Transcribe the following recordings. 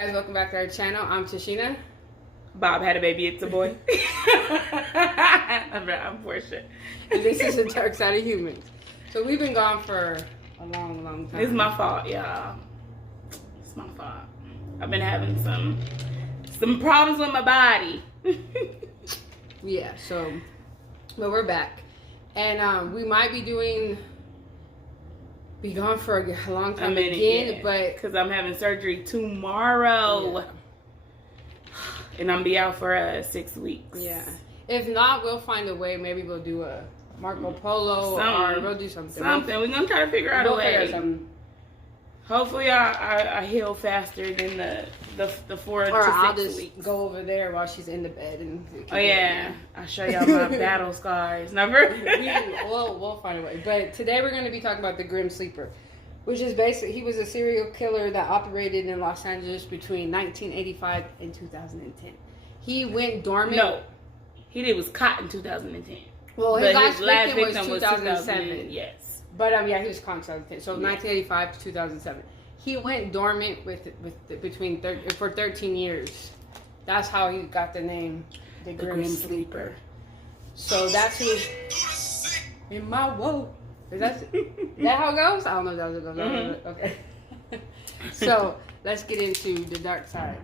Guys, welcome back to our channel. I'm Tashina. Bob had a baby, it's a boy. I'm Portia. And this is the dark side of humans. So we've been gone for a long time. It's my fault, y'all. It's my fault. I've been having some problems with my body. Yeah, but we're back. And we might be gone for a long time again, but because I'm having surgery tomorrow. Yeah. And I'm be out for 6 weeks. Yeah. If not, we'll find a way. Maybe we'll do a Marco Polo or we'll do something. We're gonna try to figure out a way. Hopefully, I heal faster than the 4 to 6 I'll just weeks. go over there while she's in the bed and. Oh yeah, I'll show y'all my battle scars. Never. We'll find a way. But today we're going to be talking about the Grim Sleeper, which is basically he was a serial killer that operated in Los Angeles between 1985 and 2010. He went dormant. No, he was caught in 2010. Well, his last victim was 2007. Yes. But he was caught in 2010. So 1985 to 2007. He went dormant for 13 years. That's how he got the name, the Grim Sleeper. So that's who. In my woe. Is that how it goes? I don't know if that's how it goes. Mm-hmm. Okay. So let's get into the dark side.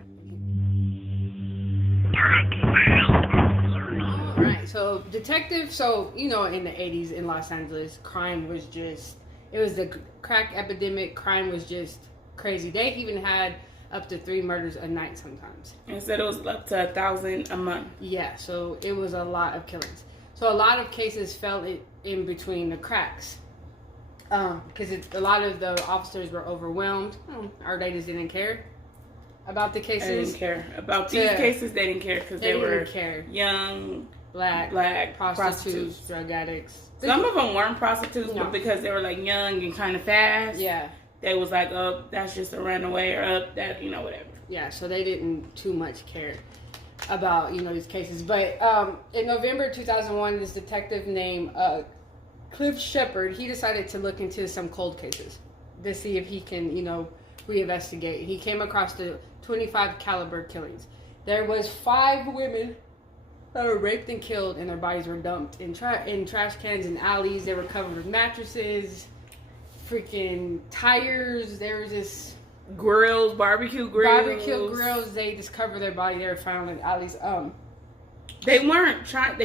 Alright, so detective, in the 80s in Los Angeles, crime was it was the crack epidemic. Crime was just crazy. They even had up to 3 murders a night sometimes. It said it was up to 1,000 a month. Yeah, so it was a lot of killings. So a lot of cases fell in between the cracks. Because a lot of the officers were overwhelmed, or they just didn't care about the cases. They didn't care about these cases. They didn't care because they were young, black prostitutes, drug addicts. Some of them weren't prostitutes, but because they were like young and kind of fast. Yeah, they was like, oh, that's just a runaway, or that, whatever. Yeah, so they didn't too much care about these cases. But in November 2001, this detective named Cliff Shepard, he decided to look into some cold cases to see if he can reinvestigate. He came across the 25 caliber killings. There was 5 women that were raped and killed, and their bodies were dumped in trash cans and alleys. They were covered with mattresses, freaking tires. There was this barbecue grills. They just covered their body. They were found in alleys. They weren't trying.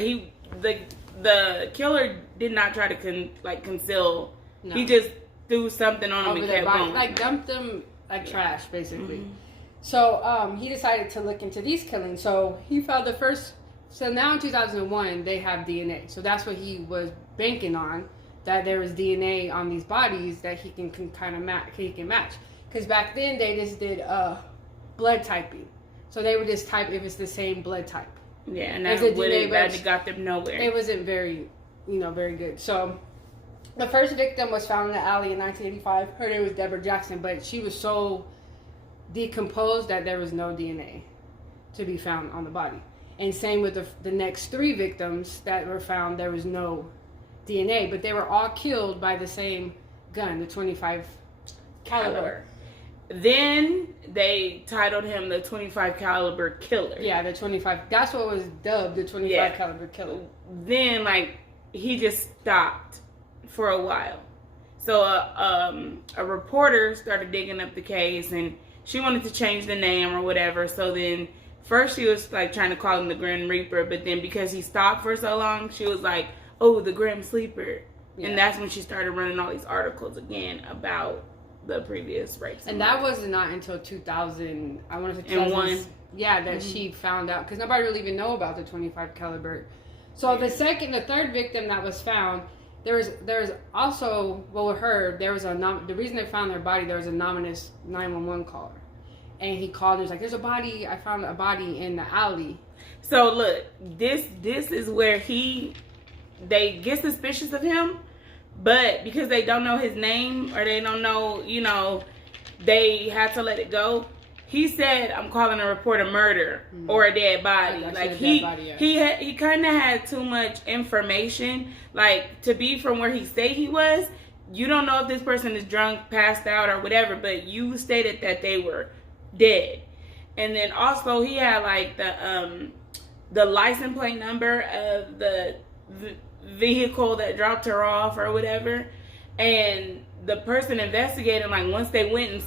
The killer did not try to conceal. No. He just threw something on them and kept going. Like dumped them like trash, basically. Mm-hmm. So he decided to look into these killings. So he found the first. So now in 2001, they have DNA. So that's what he was banking on, that there was DNA on these bodies that he can kind of match. Because back then they just did blood typing. So they would just type if it's the same blood type. Yeah, and that got them nowhere. It wasn't very, very good. So the first victim was found in the alley in 1985. Her name was Deborah Jackson, but she was so decomposed that there was no DNA to be found on the body. And same with the next 3 victims that were found, there was no DNA, but they were all killed by the same gun, the 25 caliber. Then they titled him the 25 caliber killer. Yeah, the 25. That's what was dubbed the 25 caliber killer. Then he just stopped for a while. So a reporter started digging up the case, and she wanted to change the name or whatever. So then first she was trying to call him the Grim Reaper, but then because he stopped for so long, she was like, oh, the Grim Sleeper. Yeah. And that's when she started running all these articles again about the previous rapes. And that was not until 2000, I want to say 2001. Yeah, that she found out, because nobody really even know about the 25 caliber. So the third victim that was found, there was also, with her, there was the reason they found her body, there was an anonymous 911 caller. And he called and was like, there's a body, I found a body in the alley. So look, this is where they get suspicious of him, but because they don't know his name or they don't know, they had to let it go. He said, I'm calling to report a murder or a dead body. He kind of had too much information, to be from where he said he was. You don't know if this person is drunk, passed out, or whatever, but you stated that they were dead. And then also he had like the license plate number of the vehicle that dropped her off or whatever. And the person investigating, like once they went and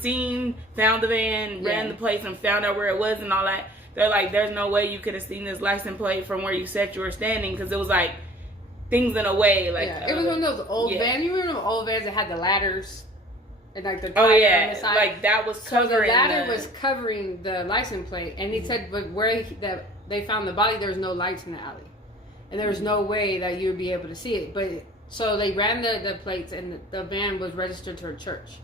found the van, ran the place and found out where it was and all that, they're like, there's no way you could have seen this license plate from where you said you were standing, because it was like things in a way, like it was one of those old vans. You remember those old vans that had the ladders and like the oh on yeah, the side? like that was covering. So the ladder was covering the license plate, and he said, but where that they found the body, there was no lights in the alley, and there was no way that you would be able to see it. But so they ran the plates, and the van was registered to a church.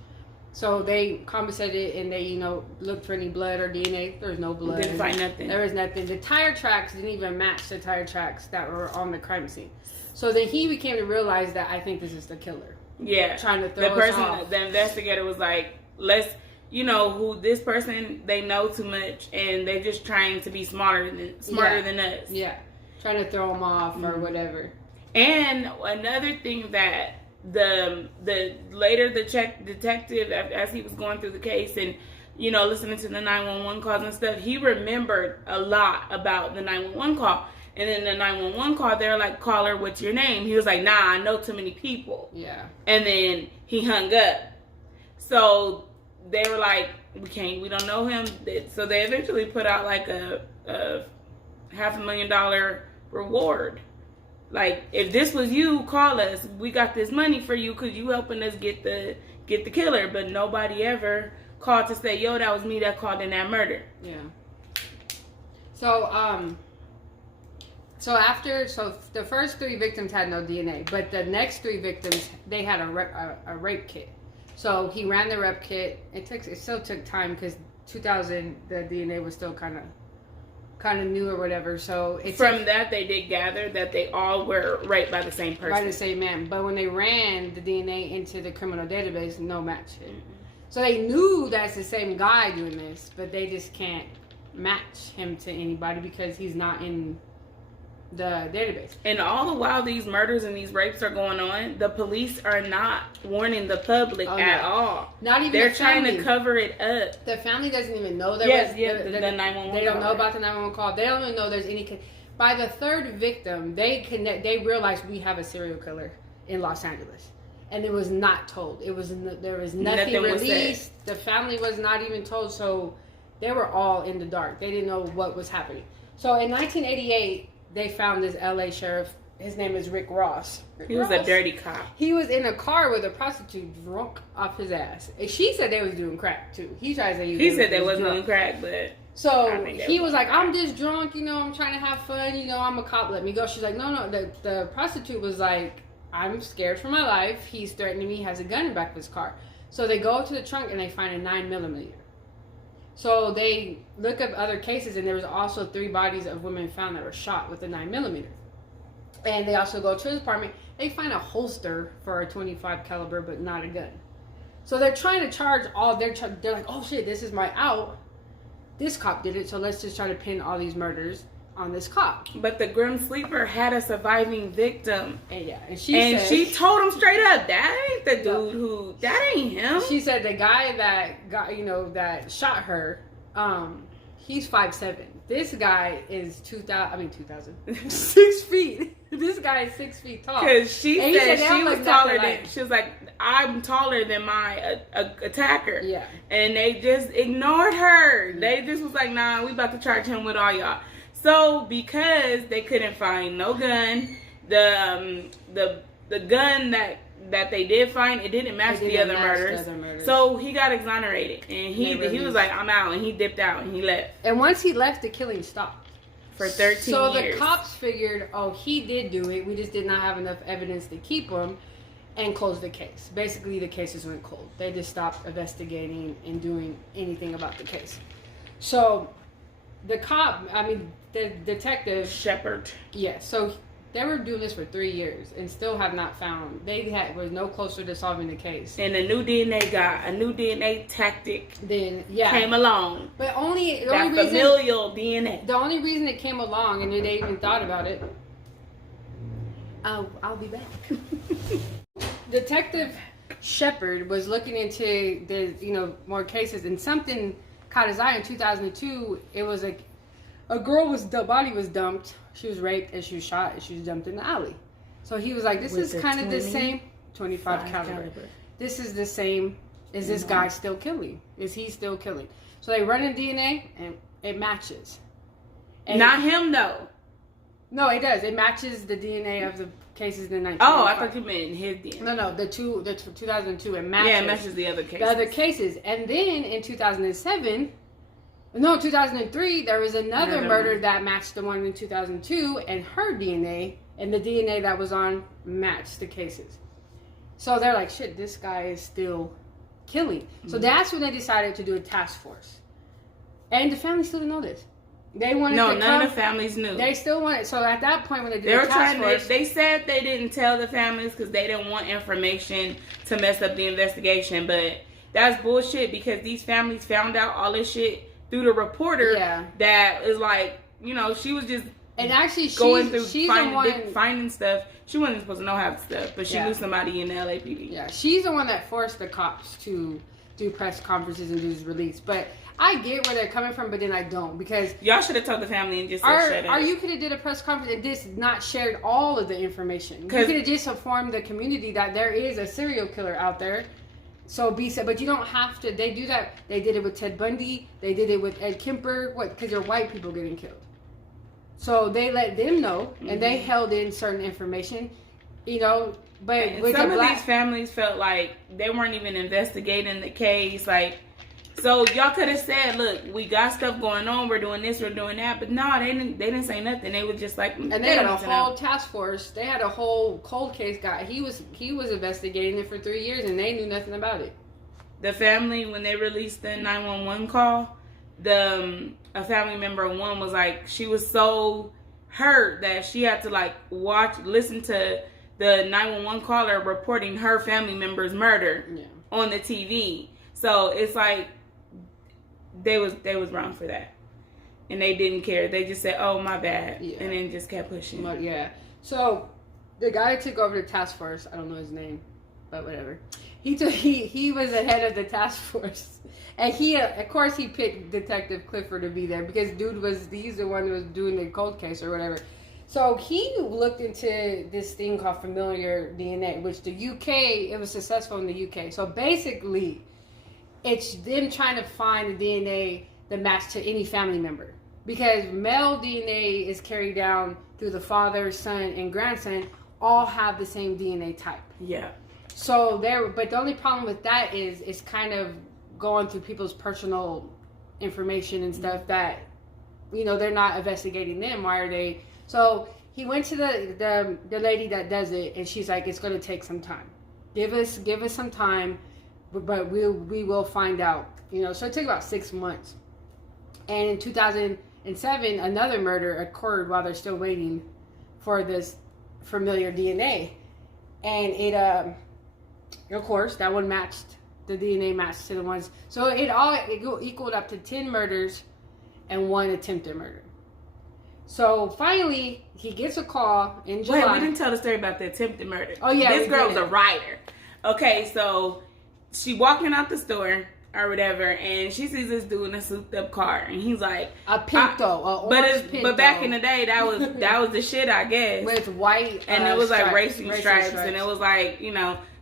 So they compensated, and they, looked for any blood or DNA. There was no blood. Didn't find nothing. There was nothing. The tire tracks didn't even match the tire tracks that were on the crime scene. So then he became to realize that I think this is the killer. Yeah. Trying to throw us off. The investigator was like, who this person, they know too much, and they're just trying to be smarter than us. Yeah. Trying to throw them off or whatever. And another thing that the detective, as he was going through the case and listening to the 911 calls and stuff, he remembered a lot about the 911 call. And then the 911 call, they're like, caller, what's your name? He was like, nah, I know too many people. Yeah. And then he hung up. So they were like, we don't know him. So they eventually put out like a $500,000 reward. Like, if this was you, call us. We got this money for you because you helping us get the killer. But nobody ever called to say, yo, that was me that called in that murder. Yeah. So the first 3 victims had no DNA, but the next 3 victims, they had a rape kit. So he ran the rape kit. It still took time because 2000 the DNA was still kind of new or whatever. So that they did gather that they all were raped by the same person, by the same man. But when they ran the DNA into the criminal database, no match. So they knew that's the same guy doing this, but they just can't match him to anybody because he's not in the database. And all the while these murders and these rapes are going on, the police are not warning the public at all. Not even they're trying to cover it up. The family doesn't even know there was the 911. They don't know about the 911 call. They don't even know there's any. By the 3rd victim, they realized we have a serial killer in Los Angeles, and it was not told. There was nothing released. The family was not even told, so they were all in the dark. They didn't know what was happening. So in 1988. They found this LA sheriff. His name is Rick Ross. He was a dirty cop. He was in a car with a prostitute drunk off his ass. And she said they was doing crack too. He tried to say he said they wasn't doing crack, but so he was like, I'm just drunk, I'm trying to have fun, I'm a cop, let me go. She's like, no. The prostitute was like, I'm scared for my life. He's threatening me. He has a gun in the back of his car. So they go to the trunk and they find a 9mm. So they look up other cases, and there was also 3 bodies of women found that were shot with a 9mm. And they also go to his apartment. They find a holster for a .25 caliber, but not a gun. So they're trying to charge all. They're like, oh shit, this is my out. This cop did it, so let's just try to pin all these murders on this cop. But the Grim Sleeper had a surviving victim, and she told him straight up, that ain't the dude that ain't him. She said the guy that that shot her, he's 5'7". This guy is 6 feet. This guy is 6 feet tall. Because she said she was taller than. She was like, I'm taller than my attacker. Yeah. And they just ignored her. They just was like, nah, we about to charge him with all y'all. So because they couldn't find no gun, the gun that they did find, it didn't match the other murders. So he got exonerated, and he was like, I'm out, and he dipped out and he left. And once he left, the killing stopped for 13 years. So the cops figured, he did do it. We just did not have enough evidence to keep him, and closed the case. Basically, the cases went cold. They just stopped investigating and doing anything about the case. So the detective Shepard. Yeah, so they were doing this for 3 years and still have not found. Was no closer to solving the case. And a new DNA tactic came along. But only familial DNA. The only reason it came along, and they even thought about it. I'll be back. Detective Shepard was looking into the more cases, and something caught his eye in 2002. It was like a girl body was dumped. She was raped and she was shot and she was dumped in the alley. So he was like, this is kind of the same 25 caliber. This is the same. Is this guy still killing? Is he still killing? So they run in DNA and it matches. And not him though. No, it does. It matches the DNA of the cases in the 1995. Oh, I thought you meant his DNA. No, the 2002, it matches. Yeah, it matches the other cases. The other cases. And then in 2003, there was another murder that matched the one in 2002, and her DNA and the DNA that was on matched the cases. So they're like, shit, this guy is still killing. So that's when they decided to do a task force. And the family still didn't know this. They wanted to none of the families knew. They still wanted. So at that point, when they did the task force, they said they didn't tell the families because they didn't want information to mess up the investigation. But that's bullshit because these families found out all this shit through the reporter. Yeah. That is like, she was just finding stuff. She wasn't supposed to know half the stuff, but she knew somebody in the LAPD. Yeah, she's the one that forced the cops to do press conferences and do this release. But I get where they're coming from, but then I don't, because y'all should have told the family and just said shut up. You could have did a press conference and just not shared all of the information. You could have just informed the community that there is a serial killer out there. So be said, but you don't have to. They do that. They did it with Ted Bundy. They did it with Ed Kemper. What? Because they're white people getting killed. So they let them know, and they held in certain information. But with some of these families felt like they weren't even investigating the case, like. So y'all could have said, "Look, we got stuff going on. We're doing this. We're doing that." But no, they didn't say nothing. They were just like, and they had a whole task force. They had a whole cold case guy. He was investigating it for 3 years, and they knew nothing about it. The family, when they released the 911 call, a family member of one was like, she was so hurt that she had to listen to the 911 caller reporting her family member's murder on the TV. So it's like. They was wrong for that, and they didn't care. They just said, "Oh, my bad," and then just kept pushing. But so the guy who took over the task force, I don't know his name, but whatever. He was the head of the task force, and he picked Detective Clifford to be there because he's the one who was doing the cold case or whatever. So he looked into this thing called familiar DNA, which it was successful in the UK. So basically, it's them trying to find the DNA that match to any family member. Because male DNA is carried down through the father, son, and grandson, all have the same DNA type. Yeah. So but the only problem with that is it's kind of going through people's personal information and stuff that, they're not investigating them. Why are they? So he went to the lady that does it, and she's like, it's going to take some time. Give us some time. But we will find out, So it took about 6 months, and in 2007, another murder occurred while they're still waiting for this familiar DNA, and it, of course, that one matched the DNA matched to the ones. So it equaled up to 10 murders and 1 attempted murder. So finally, he gets a call in July. Wait, we didn't tell the story about the attempted murder. Oh yeah, this girl was a writer. Okay, so. She walking out the store or whatever, and she sees this dude in a souped up car, and he's like a Pinto, Pinto. But back in the day, that was the shit, I guess. With white and it was like racing stripes, and it was like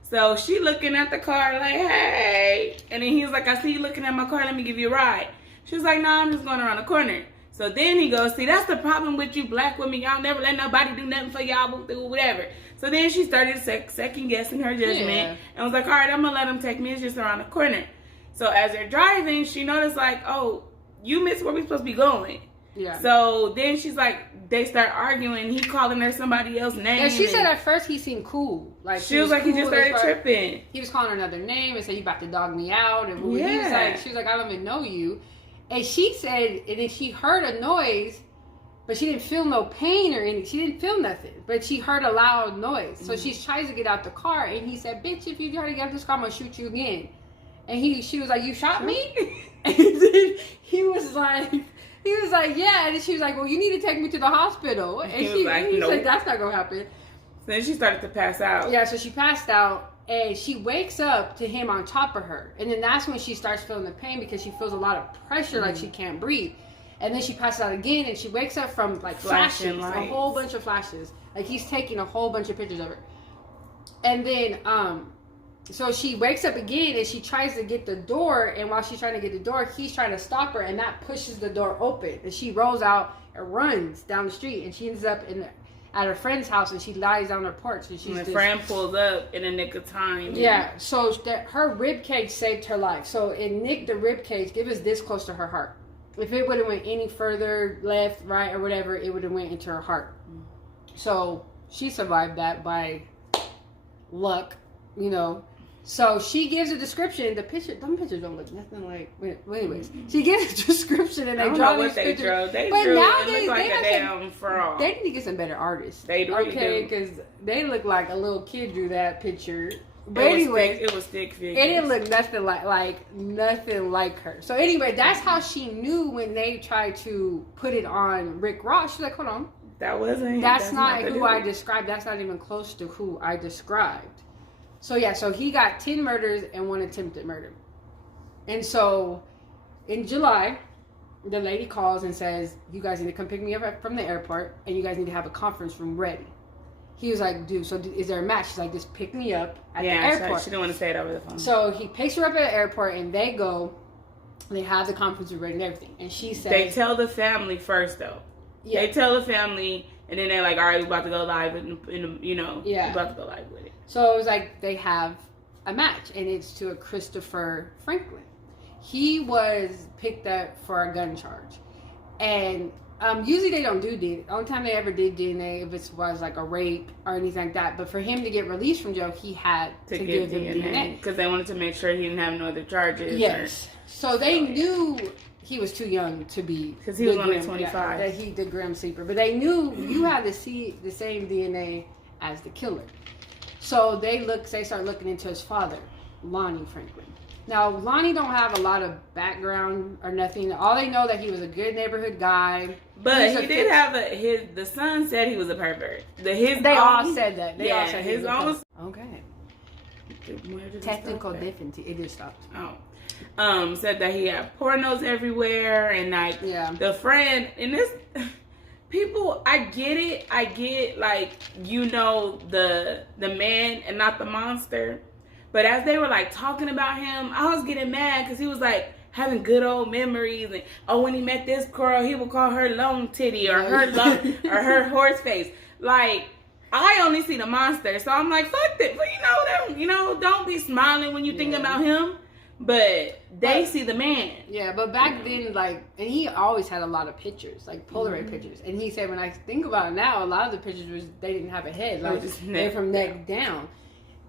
So she looking at the car like, hey, and then he's like, I see you looking at my car. Let me give you a ride. She was like, no, I'm just going around the corner. So then he goes, see, that's the problem with you black women. Y'all never let nobody do nothing for y'all, whatever. So then she started second guessing her judgment and was like, all right, I'm going to let him take me. It's just around the corner. So as they're driving, she noticed like, oh, you missed where we supposed to be going. Yeah. So then she's like, they start arguing. He calling her somebody else's name. Yeah, she said at first he seemed cool. Like she was like, cool. He just started tripping. He was calling her another name and said, you about to dog me out. And he was like, she was like, I don't even know you. And she said, and then she heard a noise, but she didn't feel no pain or anything. She didn't feel nothing, but she heard a loud noise. So she tries to get out the car, and he said, bitch, if you try to get out this car, I'm going to shoot you again. And she was like, you shot me? And then he was like, yeah. And then she was like, well, you need to take me to the hospital. And he was like, nope. Like, that's not going to happen. So then she started to pass out. Yeah, so she passed out. and she wakes up to him on top of her. And then that's when she starts feeling the pain because she feels a lot of pressure, like she can't breathe. And then she passes out again, and she wakes up from like flashes, a whole bunch of flashes. Like he's taking a whole bunch of pictures of her. And then, so she wakes up again, and she tries to get the door. And while she's trying to get the door, he's trying to stop her, and that pushes the door open. And she rolls out and runs down the street, and she ends up at her friend's house, and she lies on her porch, and she's the friend pulls up in a nick of time. Yeah, so her rib cage saved her life. So it nicked the rib cage. It was this close to her heart. If it would have went any further left, right, or whatever, it would have went into her heart. So she survived that by luck, you know. So she gives a description. Them pictures don't look nothing like. Well, anyways, she gives a description, and they draw these pictures. They but drew nowadays, it look like a damn fraud. They need to get some better artists. They really okay, because they look like a little kid drew that picture. But anyway, it was stick figures. It didn't look nothing nothing like her. So anyway, that's how she knew when they tried to put it on Rick Ross. She's like, hold on, that's not who I described. That's not even close to who I described. So yeah, so he got 10 murders and 1 attempted murder. And so in July, the lady calls and says, you guys need to come pick me up from the airport, and you guys need to have a conference room ready. He was like, dude, so is there a match? She's like, just pick me up at the airport. She didn't want to say it over the phone. So he picks her up at the airport, and they have the conference room ready and everything. And she says... They tell the family first, though. Yeah. They tell the family, and then they're like, all right, we're about to go live, we're about to go live with it. So it was like, they have a match, and it's to a Christopher Franklin. He was picked up for a gun charge. And... usually they don't do DNA. The only time they ever did DNA if it was like a rape or anything like that. But for him to get released from jail, he had to give them DNA. Because they wanted to make sure he didn't have no other charges. Yes. So they knew he was too young to be... Because he was only 25. That he the Grim Sleeper. But they knew you had to see the same DNA as the killer. So they start looking into his father, Lonnie Franklin. Now, Lonnie don't have a lot of background or nothing. All they know that he was a good neighborhood guy. But he did have the son said he was a pervert. They all said that. They all said his own. Okay. Technical difficulty. It just stopped. Oh. Said that he had pornos everywhere, and like the friend, and this people, I get it, like, you know, the man and not the monster. But as they were like talking about him, I was getting mad because he was like having good old memories, and when he met this girl, he would call her long titty or her horse face. Like, I only see the monster, so I'm like, fuck it. But don't be smiling when you think about him. But they see the man. Yeah, but back then, like, and he always had a lot of pictures, like Polaroid pictures. And he said, when I think about it now, a lot of the pictures they didn't have a head, like they're from neck down.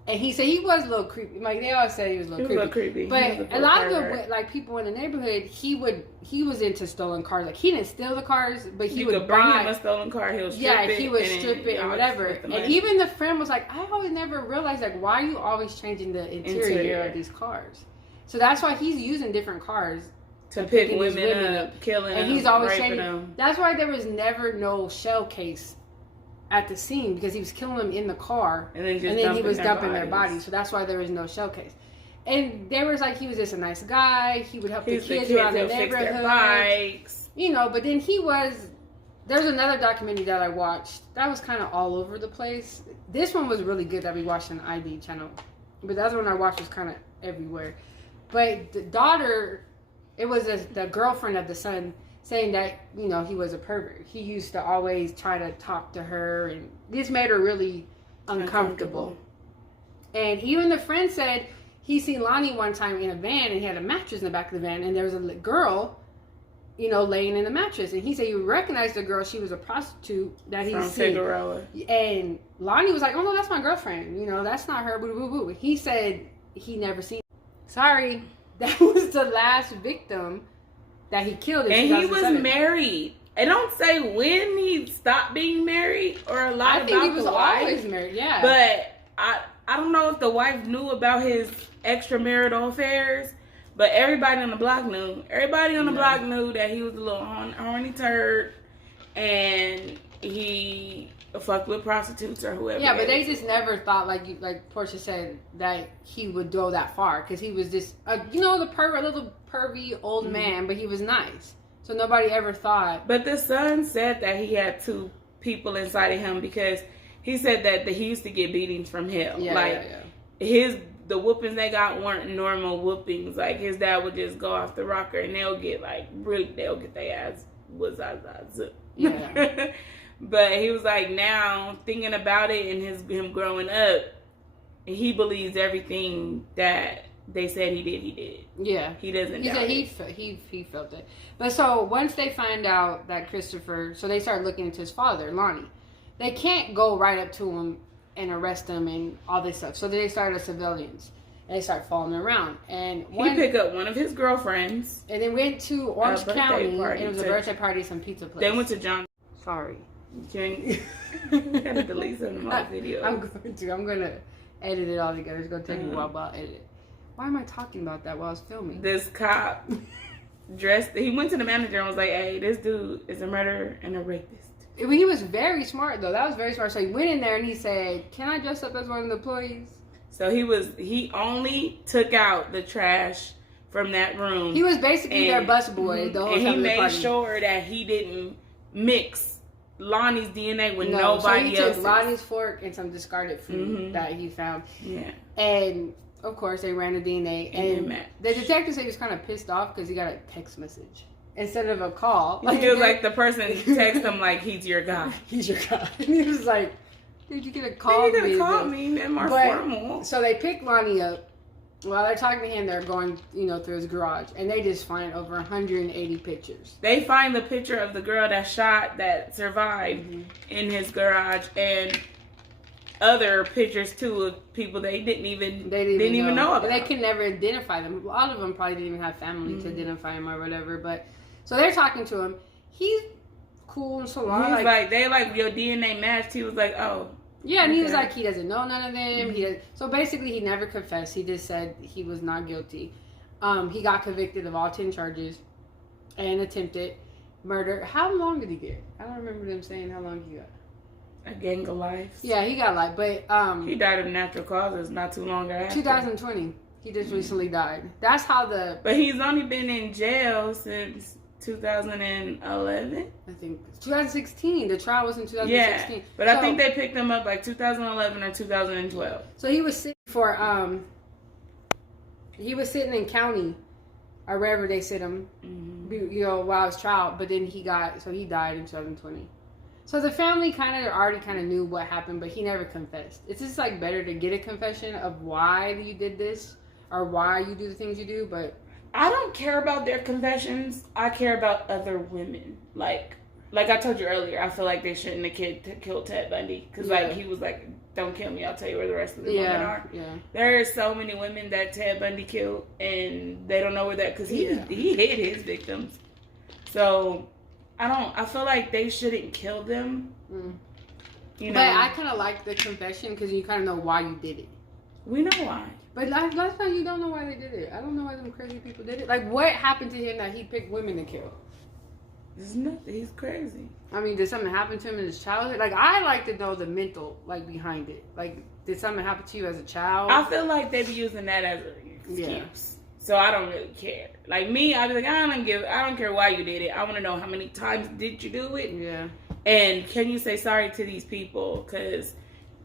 And he said he was a little creepy. Like, they always said he was a little creepy. But a lot of the, like, people in the neighborhood, he was into stolen cars. Like, he didn't steal the cars, but he would bring him a stolen car. He'll strip it. Yeah, he would strip it and whatever. And even the friend was like, I always never realized, like, why are you always changing the interior of these cars? So that's why he's using different cars to pick women up, killing them, and he's always raping changing them. That's why there was never no shell case at the scene, because he was killing them in the car, and then he was dumping their bodies. So that's why there was no shell case. And there was like, he was just a nice guy. He would help the kids around the neighborhood, bikes. But then there's another documentary that I watched that was kind of all over the place. This one was really good that we watched on the ID channel, but the other one I watched was kind of everywhere. But the daughter, it was the girlfriend of the son, saying that, he was a pervert. He used to always try to talk to her, and this made her really uncomfortable. And even the friend said he seen Lonnie one time in a van, and he had a mattress in the back of the van, and there was a girl, laying in the mattress. And he said he recognized the girl. She was a prostitute that he seen. Figueroa. And Lonnie was like, oh no, that's my girlfriend. That's not her. Boo boo boo. He said he never seen. Sorry, that was the last victim that he killed in 2007. And he was married. It don't say when he stopped being married or a lot about the wife. I think he was always married, yeah. But I don't know if the wife knew about his extramarital affairs, but everybody on the block knew. Everybody on the block knew that he was a little horny turd. and he fucked with prostitutes or whoever. Yeah, but they just never thought, like Portia said, that he would go that far, because he was just, the little pervy old man, but he was nice. So nobody ever thought. But the son said that he had 2 people inside of him, because he said that he used to get beatings from hell. The whoopings they got weren't normal whoopings. Like, his dad would just go off the rocker and they'll get their ass was Yeah. But he was like, now thinking about it and him growing up, he believes everything that they said he did. Yeah. He doesn't. He said he felt it. But so once they find out that Christopher, so they start looking into his father, Lonnie. They can't go right up to him and arrest him and all this stuff. So they started as civilians. And they start following him around. And he picked up one of his girlfriends. And then went to Orange County. And it was a birthday party at some pizza place. Then went to John. Sorry. You gotta delete some of my videos. I'm going to edit it all together. It's going to take me a while, but I'll edit it. Why am I talking about that while I was filming? This cop he went to the manager and was like, hey, this dude is a murderer and a rapist. He was very smart, though. That was very smart. So he went in there and he said, can I dress up as one of the employees? So he only took out the trash from that room. He was basically their busboy the whole time. And he made sure that he didn't mix Lonnie's DNA with nobody else's. So he else's. took Lonnie's fork and some discarded food that he found. Yeah. And, of course, they ran the DNA. And the detective said he was kind of pissed off because he got a text message instead of a call. He was like, the person texted him like, he's your guy. He's your guy. And he was like, dude, you could have called me. You could have called me. Man, more formal. So they pick Lonnie up. While they're talking to him, they're going, through his garage. And they just find over 180 pictures. They find the picture of the girl that survived in his garage. And other pictures, too, of people they didn't even know about. And they could never identify them. A lot of them probably didn't even have family to identify him or whatever. But so they're talking to him. He's cool and so on. He's like, they like, your DNA matched. He was like, oh. Yeah, and he was like, he doesn't know none of them. So basically, he never confessed. He just said he was not guilty. He got convicted of all 10 charges and attempted murder. How long did he get? I don't remember them saying how long he got. A gang of life. Yeah, he got life, but he died of natural causes not too long after. 2020. He just recently died. That's how But he's only been in jail since 2011. I think 2016. The trial was in 2016. Yeah, but I think they picked him up like 2011 or 2012. So he was sitting he was sitting in county or wherever they sit him, while his trial. But then he died in 2020. So the family already knew what happened, but he never confessed. It's just like better to get a confession of why you did this or why you do the things you do, but I don't care about their confessions. I care about other women. Like I told you earlier, I feel like they shouldn't have killed Ted Bundy. Because he was like, don't kill me, I'll tell you where the rest of the women are. Yeah. There are so many women that Ted Bundy killed, and they don't know where that, because he hid his victims. So, I feel like they shouldn't kill them. But I kind of like the confession, because you kind of know why you did it. We know why. But last time, you don't know why they did it. I don't know why them crazy people did it. Like, what happened to him that he picked women to kill? There's nothing. He's crazy. I mean, did something happen to him in his childhood? Like, I like to know the mental, behind it. Like, did something happen to you as a child? I feel like they be using that as an excuse. Yeah. So I don't really care. Like me, I'd be like, I don't care why you did it. I want to know how many times did you do it? Yeah. And can you say sorry to these people? Because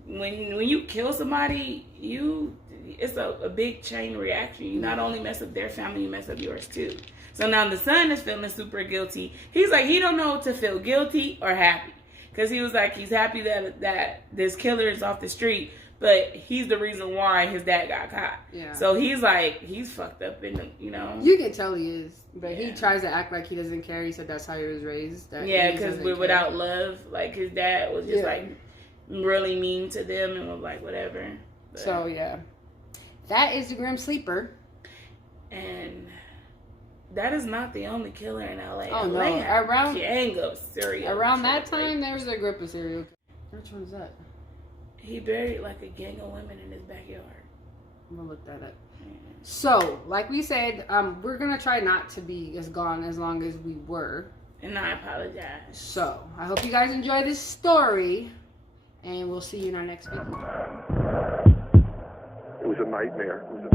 when you kill somebody, it's a big chain reaction. You not only mess up their family, you mess up yours too. So now the son is feeling super guilty. He's like, he don't know to feel guilty or happy. Because he was like, he's happy that this killer is off the street, but he's the reason why his dad got caught. Yeah. So he's like, he's fucked up in the, You can tell he is. But he tries to act like he doesn't care. He said that's how he was raised. Because without love, like his dad was just really mean to them and was like, whatever. But, so, yeah. That is the Grim Sleeper. And that is not the only killer in LA. Oh, no. Around that time, there was a group of serial killers. Which one's that? He buried like a gang of women in his backyard. I'm going to look that up. So, like we said, we're going to try not to be as gone as long as we were. And I apologize. So, I hope you guys enjoy this story, and we'll see you in our next video. It was a nightmare. It was